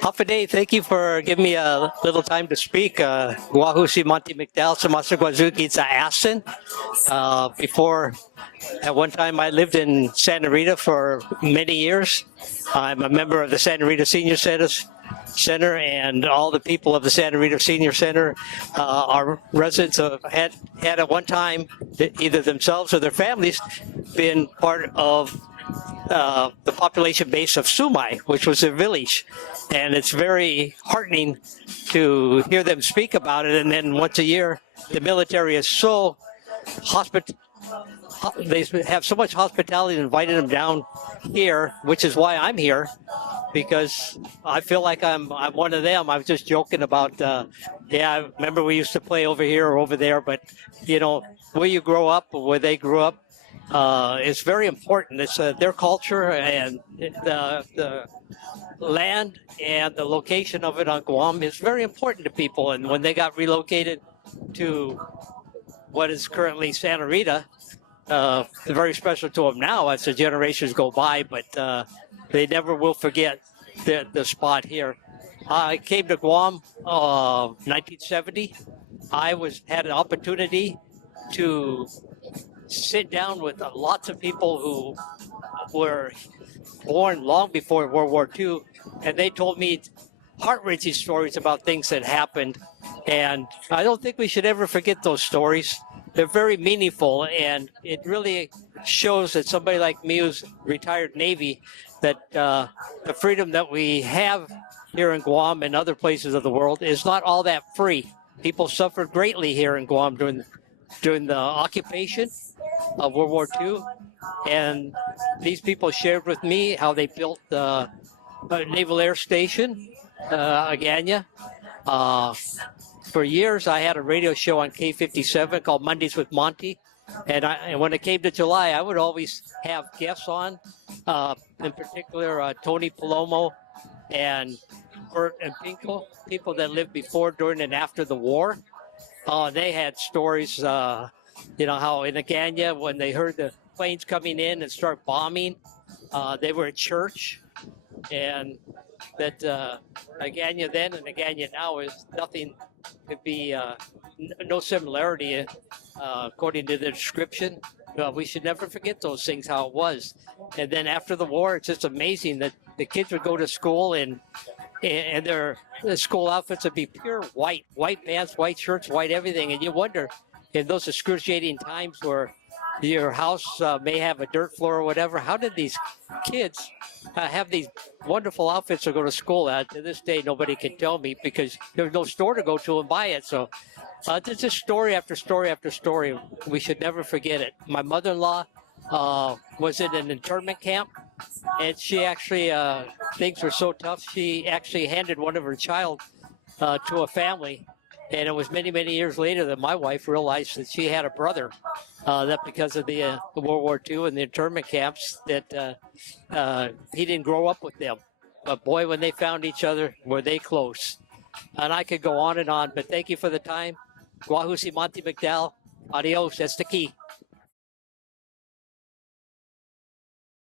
Hafaday, thank you for giving me a little time to speak. Guahu si Monty McDowell sa Masagwazuki sa Aston. Before, at one time, I lived in Santa Rita for many years. I'm a member of the Santa Rita Senior Center, and all the people of the Santa Rita Senior Center are residents of had at one time, either themselves or their families, been part of the population base of Sumai, which was their village. And it's very heartening to hear them speak about it. And then once a year, the military is so they have so much hospitality and invited them down here, which is why I'm here, because I feel like I'm one of them. I was just joking about, I remember we used to play over here or over there, but where you grow up or where they grew up, it's very important. It's their culture and the land and the location of it on Guam is very important to people. And when they got relocated to what is currently Santa Rita, it's very special to them now as the generations go by, but they never will forget the spot here. I came to Guam 1970. I had an opportunity to sit down with lots of people who were born long before World War II, and they told me heart-wrenching stories about things that happened. And I don't think we should ever forget those stories. They're very meaningful, and it really shows that somebody like me who's retired Navy, that the freedom that we have here in Guam and other places of the world is not all that free. People suffered greatly here in Guam during the occupation of World War II, and these people shared with me how they built the Naval Air Station, Agana. For years, I had a radio show on K57 called Mondays with Monty, and when it came to July, I would always have guests on, in particular Tony Palomo and Bert and Pinko, people that lived before, during, and after the war. They had stories, how in Agana, when they heard the planes coming in and start bombing, they were at church, and that Agana then and Agana now is nothing, could be no similarity according to the description. We should never forget those things, how it was. And then after the war, it's just amazing that the kids would go to school and their school outfits would be pure white pants, white shirts, white everything. And you wonder, in those excruciating times where your house may have a dirt floor or whatever, how did these kids have these wonderful outfits to go to school at? To this day, nobody can tell me, because there's no store to go to and buy it. So there's just story after story after story. We should never forget it. My mother-in-law was in an internment camp, and she actually, things were so tough, she actually handed one of her child to a family. And it was many, many years later that my wife realized that she had a brother, that because of the World War II and the internment camps, that he didn't grow up with them. But boy, when they found each other, were they close. And I could go on and on, but thank you for the time. Guahu si Monty McDowell. Adios. That's the key.